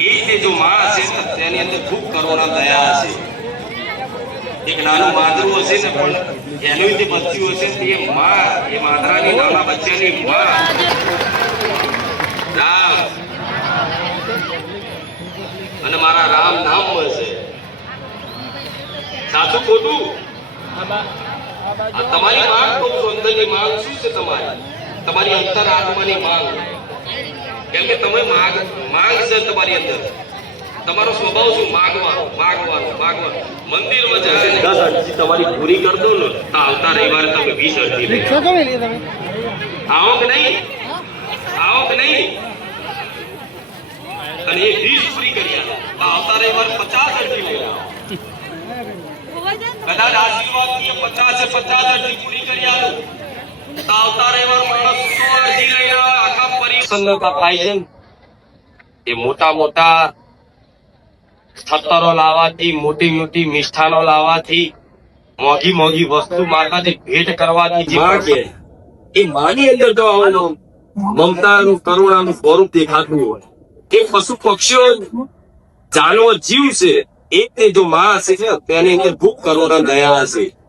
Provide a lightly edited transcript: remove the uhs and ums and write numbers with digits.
એ રીતે જો માં હશે તો તેની અંદર ખૂબ કરુણા દયા હશે. એક નાનું માદરું હશે ને પણ એનું જે બચ્ચું હશે તે માં, એ માદરાની નાના બચ્ચાની માં રામ અને મારા રામ નામ હશે. સાચું ખોટું? તમારી માંગ કહું છું, અંદરની માંગ શું છે તમારી અંતર આત્માની માંગ. કેમ કે તમે માંગ છે તમારી અંદર. તમારો સ્વભાવ શું? માગવાનો. મંદિરમાં જાય 10 અરજી તમારી પૂરી કરી દો ને તો આવતા રવિવારે તમે 20 અરજી લઈ આવો કે નહીં? અને એ 20 પૂરી કરી આવો તો આવતા રવિવારે 50 અરજી લઈ આવો. કદાચ આશીર્વાદથી 50 અરજી પૂરી કરી આવો તો આવતા રવિવારે માણસ 100 અરજી લઈ આવે. આખા પરિસંગતા થાય છે. એ મોટા સ્થતરો લાવવાથી, મોટી મિષ્ઠાનો લાવવાથી, મોંઘી વસ્તુ માતાથી ભેટ કરવાથી માં કે એ માની અંદર જો આવવાનું મમતાનું કરુણાનું સ્વરૂપ દેખાતું હોય, એ પશુ પક્ષીઓ જાનવર જીવ છે એ તે જો માં હશે તેની અંદર ખૂબ કરુણા દયા હશે.